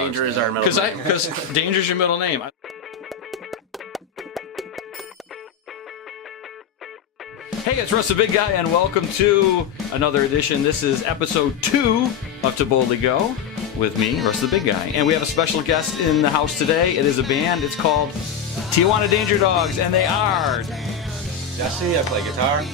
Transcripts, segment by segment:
Dogs. Danger is our middle name. Because Danger's your middle name. Hey, it's Russ the Big Guy, and welcome to another edition. This is episode 2 of To Boldly Go with me, Russ the Big Guy. And we have a special guest in the house today. It is a band. It's called Tijuana Danger Dogs, and they are... Jesse, I play guitar.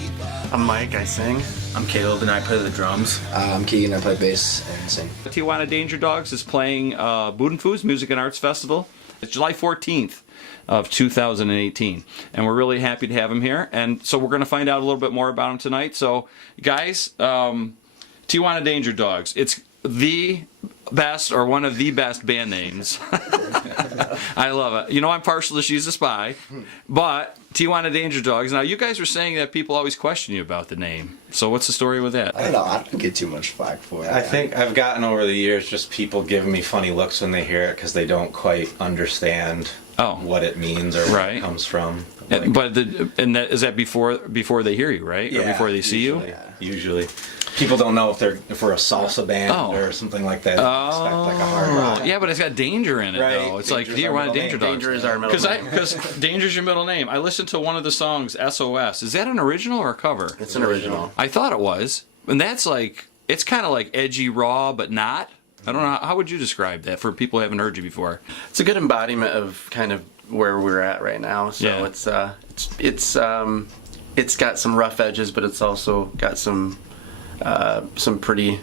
I'm Mike, I sing. I'm Caleb, and I play the drums. I'm Keegan, I play bass and sing. The Tijuana Danger Dogs is playing Budenfoo's Music and Arts Festival. It's July 14th of 2018, and we're really happy to have him here. And so we're going to find out a little bit more about him tonight. So, guys, Tijuana Danger Dogs. It's the best, or one of the best band names. I love it. You know, I'm partial to She's a Spy, but Tijuana Danger Dogs. Now, you guys were saying that people always question you about the name. So what's the story with that? I don't know, I don't get too much flack for it. I think I've gotten over the years just people giving me funny looks when they hear it because they don't quite understand what it means or where it comes from. Like, is that before they hear you, right? Yeah, or before they see you? Usually. People don't know if we're a salsa band or something like that. Expect like a hard rock. Yeah, but it's got danger in it, though. It's Danger's like Tijuana Danger Dogs. Danger is our middle name. Because Danger's your middle name. I listened to one of the songs, SOS. Is that an original or a cover? It's an original. I thought it was. And that's like, it's kind of like edgy, raw, but not. I don't know. How would you describe that for people who haven't heard you before? It's a good embodiment of kind of where we're at right now. So it's got some rough edges, but it's also got some pretty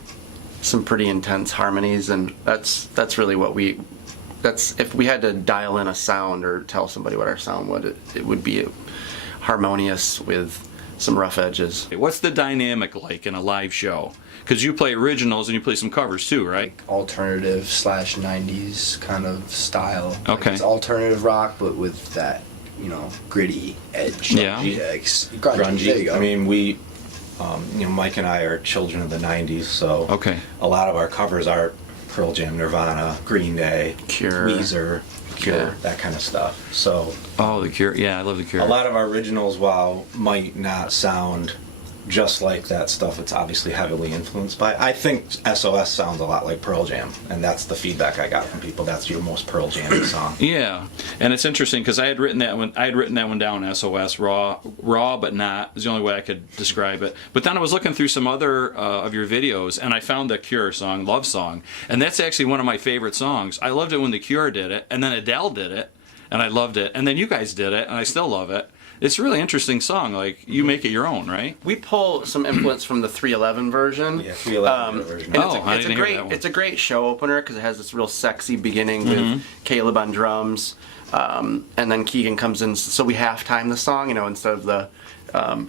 intense harmonies, and that's really what that's if we had to dial in a sound or tell somebody what our sound would, it would be harmonious with some rough edges. What's the dynamic like in a live show? Because you play originals and you play some covers too, right? Alternative / 90s kind of style. Okay. It's alternative rock, but with that, gritty edge. Yeah. Grungy. There you go. I mean, Mike and I are children of the 90s, so a lot of our covers are Pearl Jam, Nirvana, Green Day, Cure, Weezer, that kind of stuff. So The Cure. Yeah, I love The Cure. A lot of our originals, while might not sound just like that stuff, it's obviously heavily influenced by. I think SOS sounds a lot like Pearl Jam, and that's the feedback I got from people. That's your most Pearl Jam song. Yeah, and it's interesting because I had written that one down. SOS, raw but not is the only way I could describe it. But then I was looking through some other of your videos, and I found the Cure song, Love Song, and that's actually one of my favorite songs. I loved it when the Cure did it, and then Adele did it, and I loved it, and then you guys did it, and I still love it. It's a really interesting song. Like, you make it your own, right? We pull some influence from the 311 version. Yeah, 311 version. And it's a great show opener because it has this real sexy beginning with Caleb on drums, and then Keegan comes in. So we halftime the song, instead of the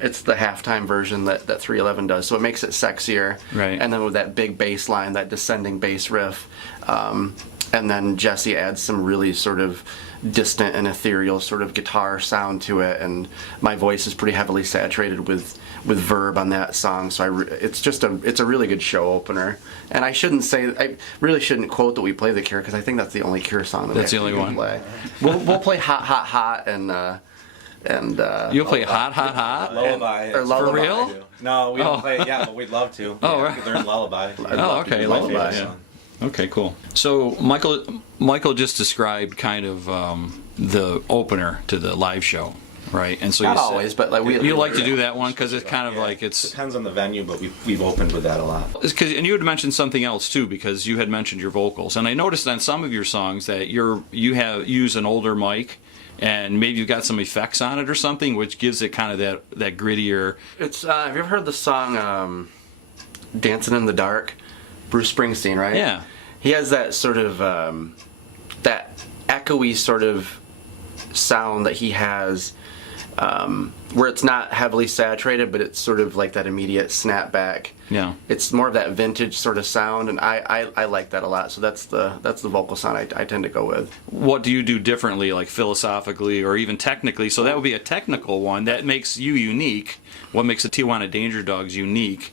it's the halftime version that 311 does. So it makes it sexier. Right. And then with that big bass line, that descending bass riff, and then Jesse adds some really sort of distant and ethereal sort of guitar sound to it, and my voice is pretty heavily saturated with verb on that song. So it's a really good show opener. And I really shouldn't quote that we play the Cure because I think that's the only Cure song that that's we the only one. Play. We'll play Hot Hot Hot and you'll play Hot Hot Hot Lullaby. Or Lullaby. For real? No, we don't play it. Yeah, but we'd love to. Right. Lullaby. Okay, Lullaby. Yeah. Okay, cool. So Michael just described kind of the opener to the live show, right? And so not always, but like you like to do that one because it's kind of like it's depends on the venue, but we've opened with that a lot. And you had mentioned something else too, because you had mentioned your vocals, and I noticed on some of your songs that you use an older mic, and maybe you've got some effects on it or something, which gives it kind of that grittier. It's have you ever heard the song "Dancing in the Dark"? Bruce Springsteen, right? Yeah. He has that sort of that echoey sort of sound that he has, where it's not heavily saturated, but it's sort of like that immediate snapback. Yeah. It's more of that vintage sort of sound, and I like that a lot. So that's the vocal sound I tend to go with. What do you do differently, like philosophically or even technically? So that would be a technical one that makes you unique. What makes the Tijuana Danger Dogs unique?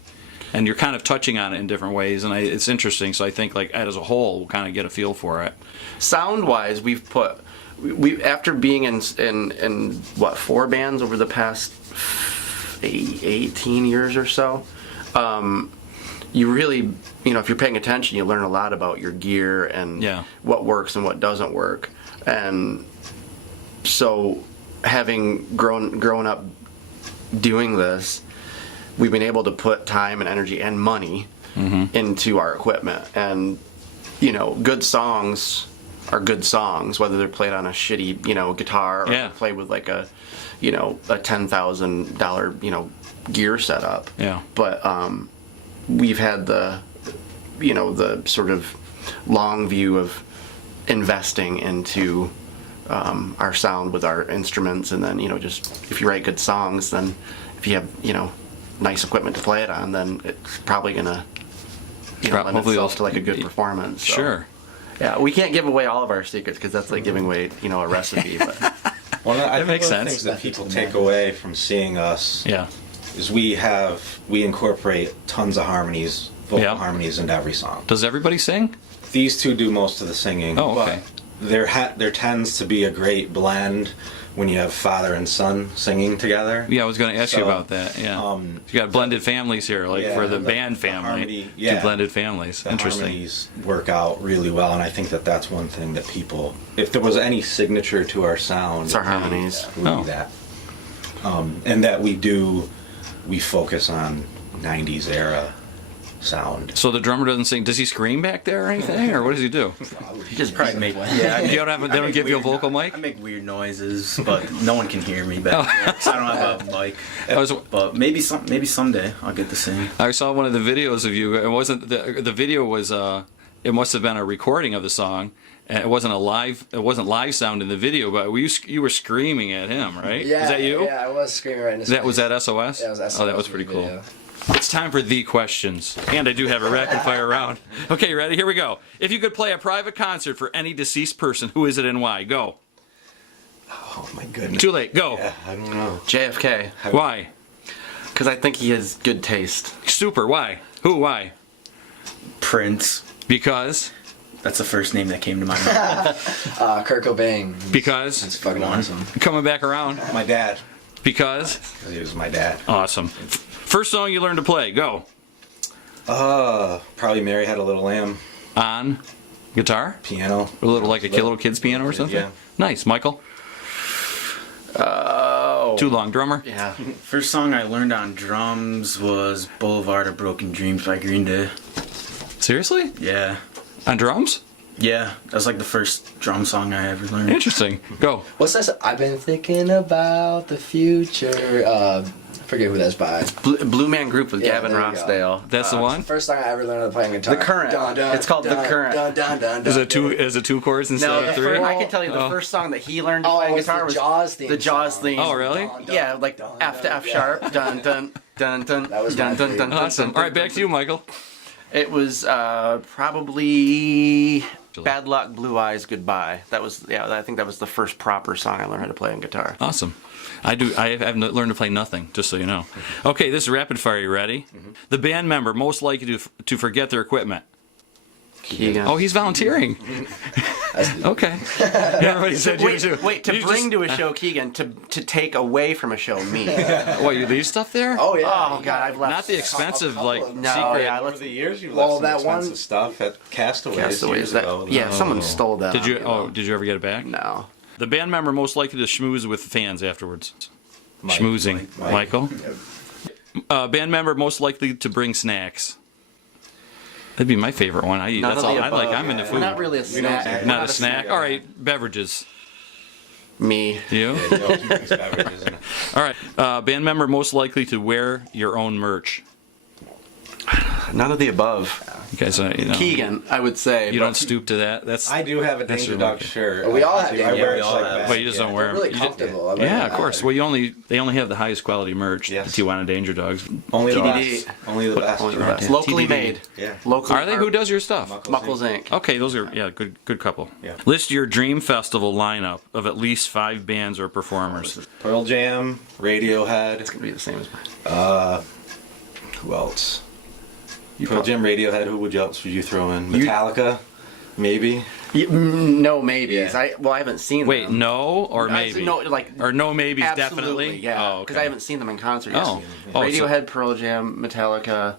And you're kind of touching on it in different ways, and it's interesting. So I think, like, as a whole, we'll kind of get a feel for it. Sound-wise, we after being in what 4 bands over the past 18 years or so, you really, if you're paying attention, you learn a lot about your gear and Yeah. what works and what doesn't work. And so, having grown up doing this, we've been able to put time and energy and money into our equipment. And good songs are good songs, whether they're played on a shitty guitar or Yeah. played with like a $10,000 gear setup. Yeah. But we've had the sort of long view of investing into our sound with our instruments, and then just if you write good songs, then if you have nice equipment to play it on, then it's probably gonna lend Hopefully itself it'll- to like a good performance. So, Sure. yeah, we can't give away all of our secrets because that's like giving away a recipe. But Well, I think makes one of the sense. things that people take away from seeing us Yeah. is we incorporate tons of harmonies, vocal Yeah. harmonies into every song. Does everybody sing? These two do most of the singing. Oh, okay. But there tends to be a great blend when you have father and son singing together. Yeah, I was going to ask you So, about that. Yeah. You got blended families here, like yeah, for the the- band the family. harmony, Two yeah. blended families. The Interesting. harmonies work out really well, and I think that that's one thing that people, if there was any signature to our sound, It's our harmonies. it would Oh. be that. And that we focus on 90s era sound. So the drummer doesn't sing. Does he scream back there or anything, or what does he do? he just Probably make yeah. You don't have. They don't give you a vocal mic. I make weird noises, but no one can hear me back there, 'cause I don't have a mic. I was. But maybe someday I'll get to sing. I saw one of the videos of you. It wasn't the video was. It must have been a recording of the song. And it wasn't live sound in the video, but you were screaming at him, right? Yeah, Was that you? Yeah, I was screaming right in his That was face. that SOS? Yeah, it was SOS. Oh, that was pretty cool. video. It's time for the questions. And I do have a rapid fire round. Okay, ready? Here we go. If you could play a private concert for any deceased person, who is it and why? Go. Oh my goodness. Too late. Go. Yeah, I don't know. JFK Why? because I think he has good taste. Super. Why? Who? Why? Prince. Because? That's the first name that came to my mind. Kurt Cobain. It's Because? fucking awesome. Coming back around. My dad. Because? 'Cause he was my dad. Awesome. First song you learned to play. Go. Probably Mary Had a Little Lamb. On guitar? Piano. A little like a little kid's piano or something? Yeah. Nice. Michael? Oh, Too long. Drummer? yeah. First song I learned on drums was Boulevard of Broken Dreams by Green Day. Seriously? Yeah. On drums? Yeah, that was like the first drum song I ever learned. Interesting. Go. What's that? I've been thinking about the future. I forget who that's by. Blue Man Group with Yeah, Gavin there you go. Rossdale. That's the one? First time I ever learned how to play guitar. The Current. It's called The Current. Dun, dun, dun, Is dun, it two chords instead No, of the three? I can tell you the Oh. first song that he learned to Oh, play it's guitar the was Jaws theme the Jaws song. theme. Oh, really? Dun, dun, Yeah, like dun, F to dun, F sharp. Dun dun dun dun. That was dun my dun favorite. dun. Awesome. All right, back to you, Michael. It was probably Bad Luck, Blue Eyes, Goodbye. That was I think that was the first proper song I learned how to play on guitar. Awesome. I have learned to play nothing, just so you know. Okay, this is rapid fire. You ready? The band member most likely to forget their equipment. Keegan. Oh, he's volunteering. Okay. Everybody said you too. Wait, to You bring just- to a show Keegan, to take away from a show me. What, you leave stuff there? Oh yeah. Oh god, I've left Not the expensive, couple like, of them. No, secret. yeah, Over the years, you've Well, left some that expensive one- stuff at Castaways, Castaways. years That, ago. yeah, someone stole that. Did on you? me, Oh, though. did you ever get it back? No. The band member most likely to schmooze with fans afterwards. Mike. Schmoozing. Mike. Michael. Band member most likely to bring snacks. That'd be my favorite one. I eat. None That's of all the I above. like. I'm into We're food. not really a snack. don't- We're Not a snack. All right, beverages. Me. You? Yeah, no, he brings beverages in. All right. Band member most likely to wear your own merch. None of the above. You guys, Keegan, I would say. You but- don't stoop to that. That's. I do have a That's Danger really Dog good. shirt. We all have I Danger wear Dogs. it like Yeah, that. But you just don't wear They're them. really You just- comfortable. I mean, Yeah, of course. Well, they only have the highest quality merch. Yes. The Tijuana Danger Dogs. Only the TBD. best. Only the best. Only the right? best. Locally TBD. made. Yeah. Locally. Are they? Who does your stuff? Muckles Inc. Okay, those are good couple. Yeah. List your dream festival lineup of at least 5 bands or performers. Pearl Jam, Radiohead. It's gonna be the same as mine. Who else? Pearl Jam, Radiohead. Who else would you throw in? Metallica, maybe. No maybes. Yeah. I haven't seen Wait, them. no or maybe? No, like Or no maybes absolutely, definitely? yeah. Oh, Because okay. I haven't seen them in concert yet. Oh. Oh, so- Radiohead, Pearl Jam, Metallica,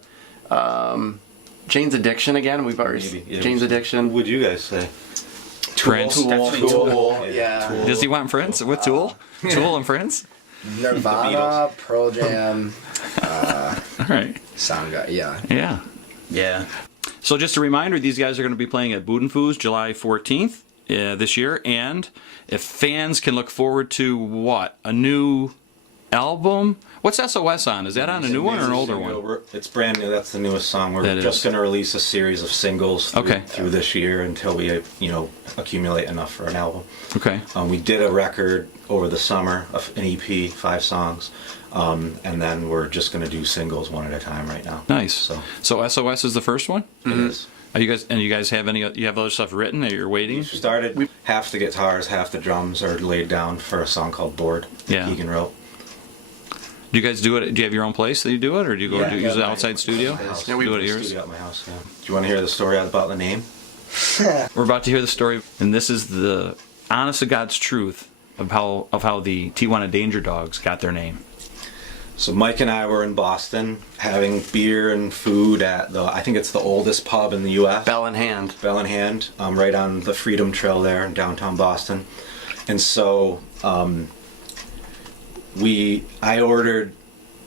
Jane's Addiction again. We've already Maybe, yeah. Jane's Addiction. What would you guys say? Prince. Tool. Yeah. Does he want Prince with Tool? Tool and Prince? Nirvana, Pearl Jam, All right. Soundgarden. Yeah. Yeah. Yeah. So just a reminder, these guys are going to be playing at Budenfoos July 14th this year. And if fans can look forward to what? A new album? What's SOS on? Is that on a new one or an older one? It's brand new. That's the newest song. We're That just is. going to release a series of singles through this year until we, accumulate enough for an album. Okay. We did a record over the summer, an EP, 5 songs, and then we're just going to do singles one at a time right now. Nice. So So SOS is the first one? it is. Are you guys have you have other stuff written that you're waiting? We started. Half the guitars, half the drums are laid down for a song called "Bored." Yeah. Keegan wrote. Do you guys do it? Do you have your own place that you do it, or do you go use an outside studio? Yeah, we do it at do yours. studio at my house. Yeah. Do you want to hear the story about the name? We're about to hear the story, and this is the honest to God's truth of how the Tijuana Danger Dogs got their name. So Mike and I were in Boston having beer and food at I think it's the oldest pub in the U.S. Bell in hand. Bell in Hand, right on the Freedom Trail there in downtown Boston. And so I ordered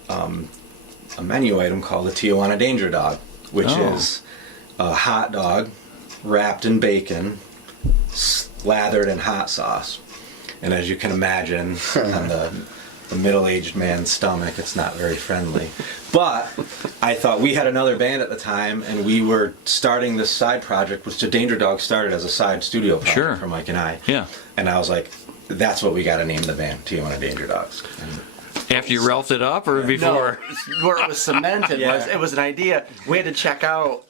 a menu item called the Tijuana Danger Dog, which is a hot dog wrapped in bacon, slathered in hot sauce. And as you can imagine, on the middle-aged man's stomach, it's not very friendly. But I thought we had another band at the time, and we were starting this side project, which the Danger Dogs started as a side studio project for Mike and I. Yeah. And I was like, that's what we got to name the band, Tijuana Danger Dogs. And After you ralphed it up, or before? No, where it was cemented. Yeah. It was an idea. We had to check out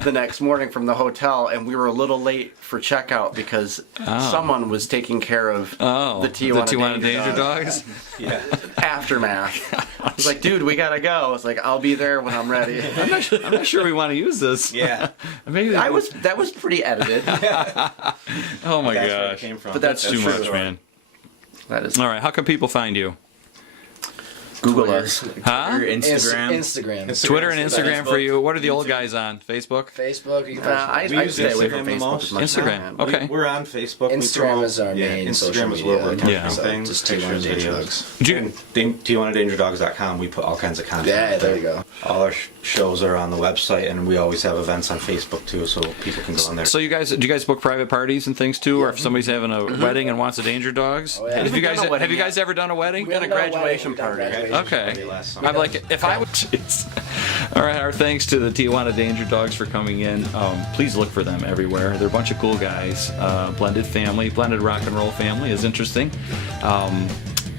the next morning from the hotel, and we were a little late for checkout because someone was taking care of the Tijuana Danger Dogs. yeah. aftermath. I was like, dude, we gotta go. I was like, I'll be there when I'm ready. I'm not sure we want to use this. Yeah. Maybe That was pretty edited. Oh my That's where it gosh. came from. But that's Too true. much, man. That is All right. How can people find you? Google us. Huh? Your Instagram. Instagram. Twitter and Instagram for Facebook. you. What are the old guys on? Facebook? Facebook. You can I use stay away from Instagram the Facebook most. as much as I Instagram. can. Okay. We're on Facebook. Instagram is our main social Instagram is where we're media. posting Yeah. things, Just pictures, Tijuana Danger videos. Dogs. Do you- And TijuanaDangerDogs.com, we put all kinds of content. Yeah, up there you go. All our shows are on the website, and we always have events on Facebook too, so people can go on there. So do you guys book private parties and things too, or if somebody's having a wedding and wants a Danger Dogs? Oh, yeah. Have you We've done a wedding have you guys yet. ever done a wedding? We had a graduation party. Okay. Last summer. I'm like, if I would. Jeez. All right, our thanks to the Tijuana Danger Dogs for coming in. Please look for them everywhere. They're a bunch of cool guys. Blended family, blended rock and roll family is interesting.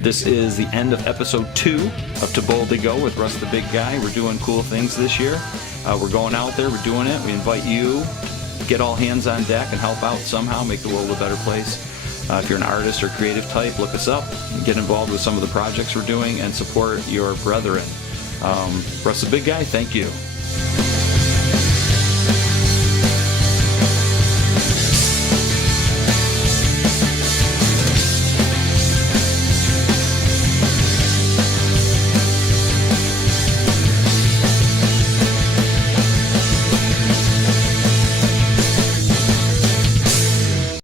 This is the end of episode 2 of To Boldly Go with Russ the Big Guy. We're doing cool things this year. We're going out there, we're doing it. We invite you, get all hands on deck and help out somehow, make the world a better place. If you're an artist or creative type, look us up, get involved with some of the projects we're doing, and support your brethren. Russ the Big Guy, thank you.